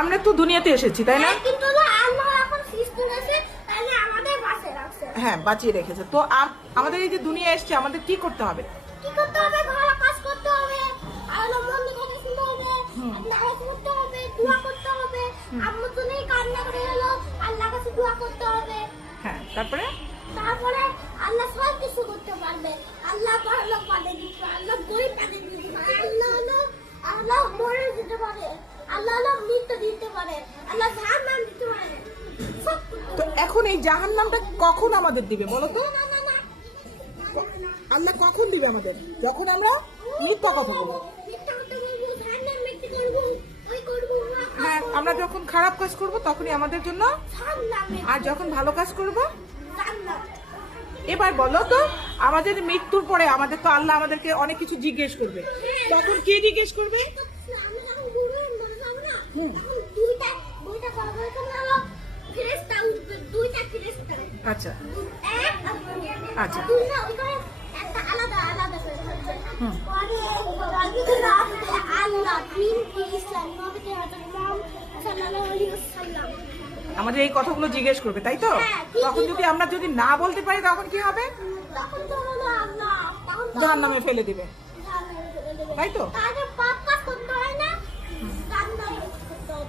আমরা তো দুনিয়াতে এসেছি, তাই না? কিন্তু আল্লাহ এখন সৃষ্টি করেছে, তাহলে আমাদের বাঁচিয়ে রাখছে। হ্যাঁ, বাঁচিয়ে রেখেছে। তো আমাদের এই যে দুনিয়া এসছে, আমাদের কি করতে হবে? কি করতে হবে? ভালো কাজ করতে হবে, আল্লাহ মন্দির কথা শুনতে হবে, নামাজ পড়তে হবে, দোয়া করতে হবে। আম্মু তো নেই, কান্না করে হলো আল্লাহর কাছে দোয়া করতে হবে। হ্যাঁ, তারপরে তারপরে আল্লাহ সব কিছু করতে পারবে। আল্লাহ ভালো পারে দিতে, আল্লাহ গরিব পারে দিতে পারে, আল্লাহ মরে দিতে পারে, আল্লাহ মৃত্যু দিতে পারে, আল্লাহ জাহান্নাম দিতে পারে। সব তো এখন এই জাহান্নামটা কখন আমাদের দিবে বলো তো? আল্লাহ কখন দিবে আমাদের? যখন আমরা মিথ্যা কথা বলবো। হ্যাঁ, আমরা যখন খারাপ কাজ করব তখনই আমাদের জন্য, আর যখন ভালো কাজ করব। এবার বলো তো, আমাদের মৃত্যুর পরে আমাদের তো আল্লাহ আমাদেরকে অনেক কিছু জিজ্ঞেস করবে, তখন কি জিজ্ঞেস করবে? আচ্ছা আচ্ছা, আমাদের এই কথাগুলো জিজ্ঞেস করবে, তাই তো? তখন যদি না বলতে পারি তখন কি হবে? জাহান্নামে ফেলে দিবে, তাই তো?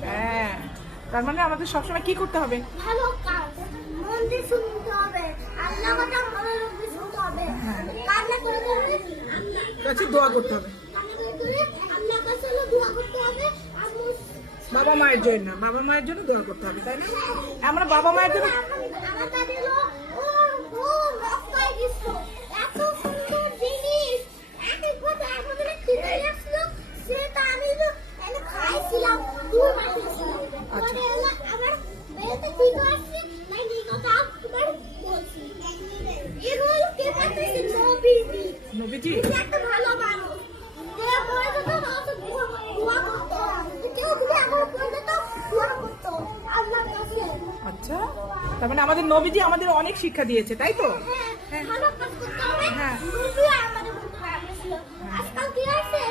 হ্যাঁ, তার মানে আমাদের সবসময় কি করতে হবে? ভালো কাজ, মন দিয়ে শুনতে হবে, আল্লাহ কথা মনে রেখে শুনতে হবে, কান্না করে করে কাছে দোয়া করতে হবে, আল্লাহর কাছে দোয়া করতে হবে। বাবা মায়ের জন্য দোয়া করতে হবে, তাই না? আমরা বাবা মায়ের জন্য আমার দাদি হলো ও রাস্তায় গেছিল, এত সুন্দর জিনিস, একই কথা আমাদের খেতে আসছিল, সেটা আমি তো এনে খাইছিলাম, দুই মাস ছিলাম। পরে এলো আমার বেতে ঠিক আসছে, নাই এই কথা তোমার বলছি। এগুলো কে পাঠাইছে? নবীজি। একটা ভালো মানুষ, যে পরে তো অত দোয়া করতো, কেউ যদি আমার পরে তো দোয়া করতো আল্লাহর কাছে। আচ্ছা, তার মানে আমাদের নবীজি আমাদের অনেক শিক্ষা দিয়েছে, তাই তো? হ্যাঁ, ভালো কাজ করতে হবে। হ্যাঁ। নবী আমাদের বলতে পারছিল। আজকাল কি হয়েছে?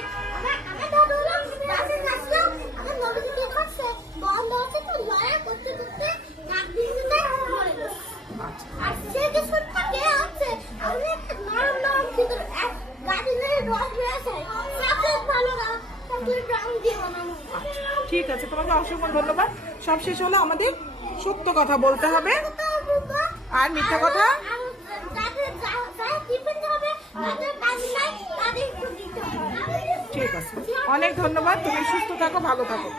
আমার দাদু হলো বাসে যাচ্ছিল, আমার নবীজি কি করছে? বন্ধ হচ্ছে তো লড়াই করতে করতে নাক দিয়ে মরে গেছে। আচ্ছা, আর সে কিছু থাকে আছে, আমি একটা নরম নরম ভিতরে গাড়ি নিয়ে রস বেড়েছে, চকলেট ভালো না, চকলেট রং দিয়ে বানানো। ঠিক আছে, তোমাকে অসংখ্য ধন্যবাদ। সব শেষ হলো, আমাদের সত্য কথা বলতে হবে আর মিথ্যা কথা। ঠিক আছে, অনেক ধন্যবাদ। তুমি সুস্থ থাকো, ভালো থাকো।